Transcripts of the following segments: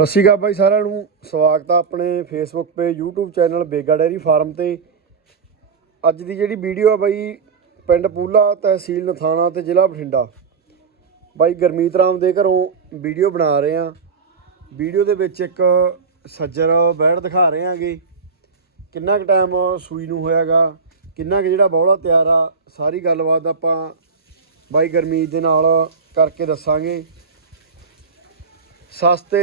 ਸਤਿ ਸ਼੍ਰੀ ਅਕਾਲ ਬਾਈ ਸਾਰਿਆਂ ਨੂੰ। ਸਵਾਗਤ ਆ ਆਪਣੇ ਫੇਸਬੁੱਕ ਪੇ YouTube channel Bega dairy farm ਤੇ। ਅੱਜ ਦੀ ਜਿਹੜੀ ਵੀਡੀਓ ਆ ਬਾਈ, ਪਿੰਡ ਪੂਲਾ ਤਹਿਸੀਲ ਨਥਾਣਾ ਤੇ ਜ਼ਿਲ੍ਹਾ ਬਠਿੰਡਾ। ਬਾਈ ਗਰਮੀਤ ਰਾਮ ਦੇ ਘਰੋਂ ਵੀਡੀਓ ਬਣਾ ਰਹੇ ਆ। ਵੀਡੀਓ ਦੇ ਵਿੱਚ ਇੱਕ ਸੱਜਰ ਬੈੜ ਦਿਖਾ ਰਹੇ ਆਂਗੇ। ਕਿੰਨਾ ਕੁ ਟਾਈਮ ਸੂਈ ਨੂੰ ਹੋਇਆਗਾ, ਕਿੰਨਾ ਕੁ ਜਿਹੜਾ ਬੌਲਾ ਤਿਆਰ ਆ, ਸਾਰੀ ਗੱਲਬਾਤ ਆਪਾਂ ਬਾਈ ਗਰਮੀਤ ਦੇ ਨਾਲ ਕਰਕੇ ਦੱਸਾਂਗੇ। ਸਸਤੇ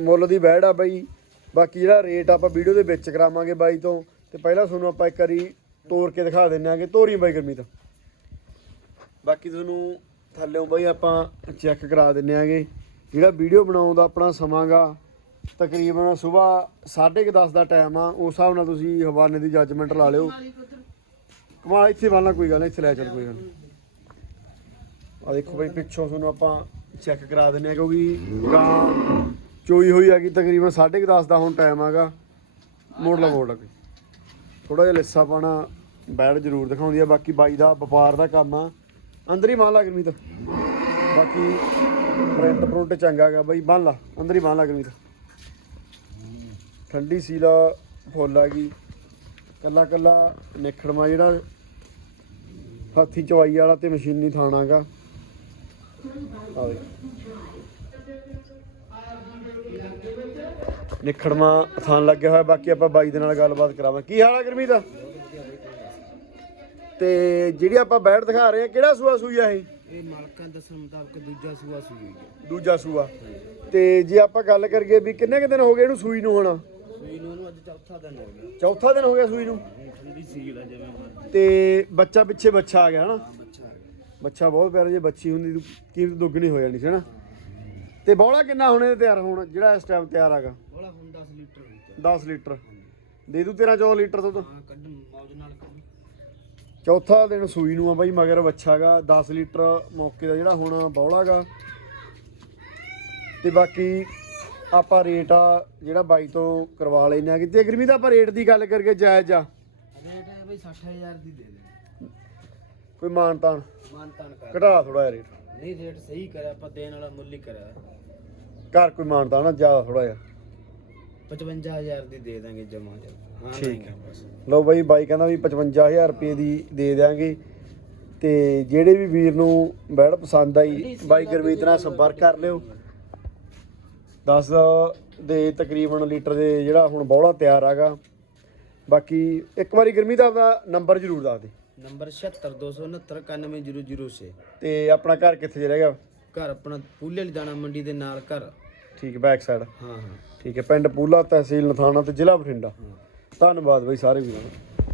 ਮੁੱਲ ਦੀ ਬੈੜ ਆ ਬਾਈ। ਬਾਕੀ ਜਿਹੜਾ ਰੇਟ ਆਪਾਂ ਵੀਡੀਓ ਦੇ ਵਿੱਚ ਕਰਾਵਾਂਗੇ ਬਾਈ ਤੋਂ, ਤੇ ਪਹਿਲਾਂ ਤੁਹਾਨੂੰ ਆਪਾਂ ਇੱਕ ਵਾਰੀ ਤੋੜ ਕੇ ਦਿਖਾ ਦਿੰਨੇ ਆਂਗੇ ਤੋਰੀ ਬਾਈ ਗਰਮੀ ਤਾਂ ਬਾਕੀ ਤੁਹਾਨੂੰ ਥੱਲੇੋਂ ਬਾਈ ਆਪਾਂ ਚੈੱਕ ਕਰਾ ਦਿੰਨੇ ਆਂਗੇ ਜਿਹੜਾ ਵੀਡੀਓ ਬਣਾਉਣ ਦਾ ਆਪਣਾ ਸਮਾਂਗਾ, ਤਕਰੀਬਨ ਸਵੇਰ 10:30 ਦਾ ਟਾਈਮ ਆ, ਉਸ ਹਿਸਾਬ ਨਾਲ ਤੁਸੀਂ ਹਵਾਨੇ ਦੀ ਜੱਜਮੈਂਟ ਲਾ ਲਿਓ। ਕਮਾਲ, ਇੱਥੇ ਵਾਲਾ ਕੋਈ ਗੱਲ ਨਹੀਂ ਇੱਥੇ ਲੈ ਚੱਲ ਕੋਈ ਗੱਲ ਨਹੀਂ ਆ ਦੇਖੋ ਬਈ, ਪਿੱਛੋਂ ਤੁਹਾਨੂੰ ਆਪਾਂ ਚੈੱਕ ਕਰਾ ਦਿੰਨੇ ਆ ਕਿਉਂਕਿ ਗਾਂ ਚੋਈ ਹੋਈ ਹੈਗੀ ਤਕਰੀਬਨ 10:30 ਦਾ ਹੁਣ ਟਾਈਮ ਹੈਗਾ ਮੋੜ ਲਾ ਮੋੜ ਲਾ ਕੋਈ। ਥੋੜਾ ਜਿਹਾ ਲਿੱਸਾ ਪਾਣਾ ਬੈਡ ਜ਼ਰੂਰ ਦਿਖਾਉਂਦੀ ਆ। ਬਾਕੀ ਬਾਈ ਦਾ ਵਪਾਰ ਦਾ ਕੰਮ ਆ। ਅੰਦਰ ਹੀ ਮਾਲ ਲੱਗਣੀ ਤਾਂ ਬਾਕੀ ਪ੍ਰਿੰਟ ਪ੍ਰਿੰਟ ਚੰਗਾ ਹੈਗਾ ਬਾਈ। ਬੰਨ ਲਾ, ਅੰਦਰ ਹੀ ਮਾਲ ਲੱਗਣੀ ਤਾਂ ਠੰਡੀ ਸੀਲਾ ਫੁੱਲ ਹੈਗੀ ਕੱਲਾ ਕੱਲਾ ਨਿਖੜਮਾ ਜਿਹੜਾ ਹਾਥੀ ਚਵਾਈ ਵਾਲਾ ਤੇ ਮਸ਼ੀਨੀ ਥਾਣਾ ਹੈਗਾ ਆ ਵੇ। ਨਿਖੜਮਾ ਥਾਨ ਲੱਗਿਆ ਹੋਇਆ ਬਾਕੀ ਆਪਾਂ ਬਾਈ ਦੇ ਨਾਲ ਗੱਲਬਾਤ ਕਰਾਵਾਂ। ਕੀ ਹਾਲ ਆ ਗਰਮੀ ਦਾ ਤੇ ਜਿਹੜੀ ਆਪਾਂ ਬੈਠ ਦਿਖਾ ਰਹੇ ਆ ਕਿਹੜਾ ਸੂਆ ਸੂਈ ਆ ਇਹ? ਇਹ ਮਾਲਕਾਂ ਦੱਸਣ ਮੁਤਾਬਕ ਦੂਜਾ ਸੂਆ ਸੂਈ ਹੈ ਦੂਜਾ ਸੂਆ। ਤੇ ਜੇ ਆਪਾਂ ਗੱਲ ਕਰੀਏ ਵੀ ਕਿੰਨੇ ਕੁ ਦਿਨ ਹੋ ਗਏ ਇਹਨੂੰ ਸੂਈ ਨੂੰ ਹੁਣ? ਸੂਈ ਨੂੰ ਉਹਨੂੰ ਅੱਜ ਚੌਥਾ ਦਿਨ ਹੋ ਗਿਆ। ਚੌਥਾ ਦਿਨ ਹੋ ਗਿਆ ਸੂਈ ਨੂੰ? ਠੰਡੀ ਸੀਲ ਜਿਵੇਂ ਤੇ ਬੱਚਾ ਪਿੱਛੇ ਬੱਚਾ ਆ ਗਿਆ ਹਨਾ? ਬੱਚਾ ਬਹੁਤ ਪਿਆਰਾ ਜੇ ਬੱਚੀ ਹੁੰਦੀ ਤਾਂ ਕੀਮਤ ਦੁੱਗਣੀ ਹੋ ਜਾਣੀ ਸੀ ਹਨਾ? ਤੇ ਬੌਲਾ ਕਿੰਨਾ ਹੁਣੇ ਤਿਆਰ ਹੁਣ ਜਿਹੜਾ ਇਸ ਟਾਈਮ ਤਿਆਰ ਹੈਗਾ? ਬੋਲਾ ਹੁਣ 10 ਲੀਟਰ ਹੁੰਦਾ 10 ਲੀਟਰ। ਦੇ ਦੂ 13 14 ਲੀਟਰ ਦੁੱਧ ਹਾਂ ਕੱਢ ਮੌਜ ਨਾਲ ਕੱਢ। ਚੌਥਾ ਦਿਨ ਸੂਈ ਨੂੰ ਆ ਬਾਈ ਮਗਰ ਬੱਚਾਗਾ 10 ਲੀਟਰ ਮੌਕੇ ਦਾ ਜਿਹੜਾ ਹੁਣ ਬੌਲਾਗਾ ਤੇ ਬਾਕੀ ਆਪਾਂ ਰੇਟ ਆ ਜਿਹੜਾ ਬਾਈ ਤੋਂ ਕਰਵਾ ਲੈਨੇ ਆ। ਕਿਤੇ ਗਰਮੀ ਦਾ ਆਪਾਂ ਰੇਟ ਦੀ ਗੱਲ ਕਰਕੇ ਜਾਇਜ਼ ਆ। ਰੇਟ ਹੈ ਬਈ 60000 ਦੀ ਦੇ ਦੇ। ਕੋਈ ਮਾਨਤਾਨ? ਮਾਨ ਤਾਨ ਕਰ। ਘਟਾ ਥੋੜਾ ਜਿਹਾ ਰੇਟ। ਨਹੀਂ ਰੇਟ ਸਹੀ ਕਰਿਆ ਆਪਾਂ ਦੇਣ ਵਾਲਾ ਮੁੱਲ ਹੀ ਕਰਿਆ। ਘਰ ਕੋਈ ਮਾਨਤਾਨ ਨਾ ਜ਼ਿਆਦਾ ਥੋੜਾ ਜਿਹਾ? 55000 ਦੀ ਦੇ ਦਾਂਗੇ ਜਮਾ ਹਾਂ ਠੀਕ ਬਸ। ਲਓ ਬਾਈ ਬਾਈ ਕਹਿੰਦਾ ਵੀ 55000 ਰੁਪਏ ਦੀ ਦੇ ਦਿਆਂਗੇ। ਤੇ ਜਿਹੜੇ ਵੀ ਵੀਰ ਨੂੰ ਬੈੜ ਪਸੰਦ ਆਈ ਬਾਈ ਗੁਰਮੀਤ ਨਾਲ ਸੰਪਰਕ ਕਰ ਲਿਓ। 10 ਦੇ ਤਕਰੀਬਨ ਲੀਟਰ ਦੇ ਜਿਹੜਾ ਹੁਣ ਬੌਲਾ ਤਿਆਰ ਆਗਾ। ਬਾਕੀ ਇੱਕ ਵਾਰੀ ਗੁਰਮੀਤ ਆਪਦਾ ਨੰਬਰ ਜ਼ਰੂਰ ਦੱਸ ਦੇ। ਨੰਬਰ 7629691006 ਤੇ ਆਪਣਾ ਘਰ ਕਿੱਥੇ ਜੇ ਰਹਿ ਗਿਆ ਘਰ ਆਪਣਾ ਪੂਲੇ ਵਾਲੀ ਦਾਣਾ ਮੰਡੀ ਦੇ ਨਾਲ ਘਰ। ਠੀਕ ਬੈਕ ਸਾਈਡ ਹਾਂ ਹਾਂ। ਠੀਕ ਹੈ ਪਿੰਡ ਪੂਲਾ ਤਹਿਸੀਲ ਨਥਾਣਾ ਤੇ ਜ਼ਿਲ੍ਹਾ ਬਠਿੰਡਾ। ਧੰਨਵਾਦ ਬਾਈ ਸਾਰੇ ਵੀਰਾਂ ਦਾ।